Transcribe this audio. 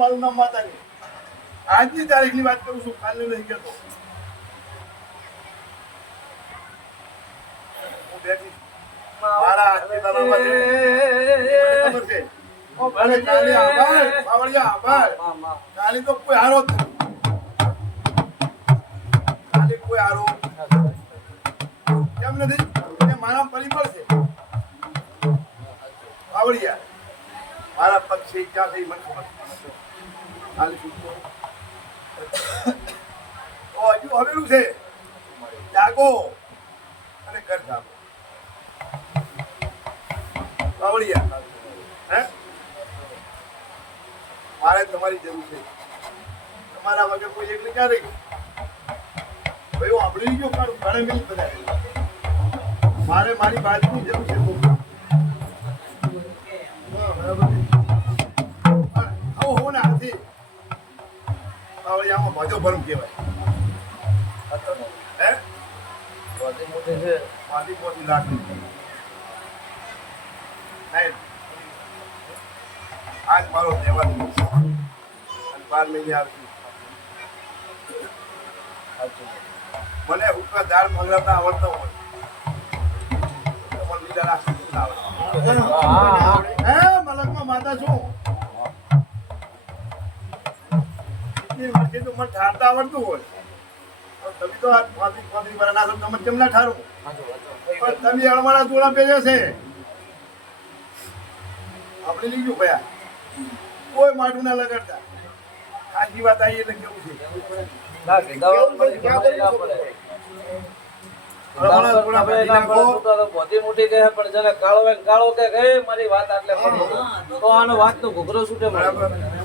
મારું નામ માતાજી આજની તારીખની વાત કરું છું, કાલે નહીં કહેતો. હું બેઠી મારા આજની તાલામાં ખબર છે. અને કાલે આભાર બાવળિયા આભાર. કાલે તો કોઈ હારો જ નથી. કાલે કોઈ હારો કેમ નથી? એ મારા પરિબળ છે બાવળિયા. મારા પગ છે ક્યાં થઈ મને ખબર. હજુ હવેલું છે. જાગો અને ઘર જાગો બાવળિયા. હે મારે તમારી જરૂર છે. તમારા વગર કોઈ એકલી ક્યાં રહી? ભાઈ હું સાંભળી ગયો પણ ઘણે મિલ બધા મારે મારી બાજુની જરૂર છે. મજો ભરમ કહેવાય. હે મોટી લાકડી આજ મારો તહેવાર 12 મહિને આવતી. મને ઉઠવા દાળ મંગાવતા આવડતા હોય લીધા હે મલકમાં માતા છું. મને ઠારતા આવડતું હોય તમે તો ના તમે કેમ ના ઠારું? પણ તમે અળવાળા જોડા પહેર્યા છે. આપણે લીધું ભયા કોઈ માટું ના લગાડતા. આખી વાત આવી એટલે કેવું છે બરાબર, થોડા ભાજી નાખો. મોટી મોટી કહે પણ જેને કાળો હોય ને કાળો કે મારી વાત આટલે તો આનો વાતનો ઘૂઘરો છૂટે મારે. બરાબર